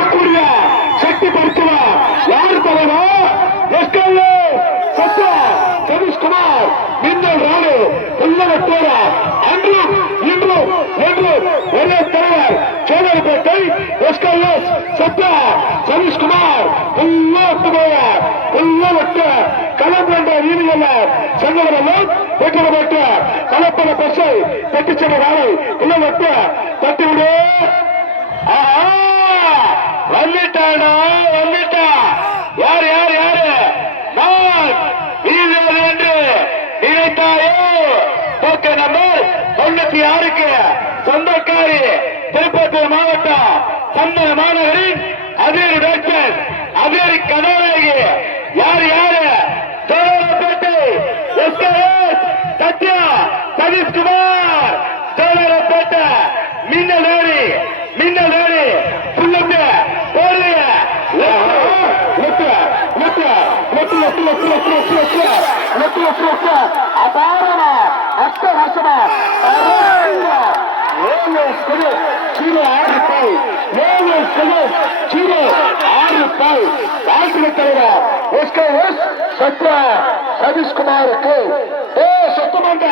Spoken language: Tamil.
வரக்கூடிய சக்தி படுத்துவார் யார் தலைவா எஸ்கேஏ சத்யா சதீஷ்குமார் மின்னல் ராணு புல்லவத்தோர அன்றும் இன்றும் என்றும் ஒரே தலைவர் சோழர்பேட்டை எஸ்கேஎஸ் சத்யா சதீஷ்குமார் புல்லவத்தோர புல்லவத்த களம் என்ற வீதியில் சென்றவரெல்லாம் வெற்றி பெற்ற கலப்பட பசை தட்டிச்சென்ற நாளை புல்லவத்த தட்டிவிடு வந்துட்டானா வந்துட்டா யார் யார் யாரு நான் வீரர் என்று நினைத்தாயோ போக்க நம்பர் 96க்கு சொந்தக்காரி திருப்பத்தூர் மாவட்டம் சந்தன மாநகரின் அதிரி டாக்டர் அதிரி கதாநாயகி யார் யாரு சோழரப்பேட்டை எஸ்கேஎஸ் சத்யா சதீஷ்குமார் சோழரப்பேட்டை மின்னல் ஏறி புல்லங்க போடுங்க அபாரமா அஷ்டவசமா ஜீரோ 6 வாழ்க்கை தலைவர் எஸ்கேஎஸ் சத்யா சதீஷ்குமாருக்கு சத்தமாக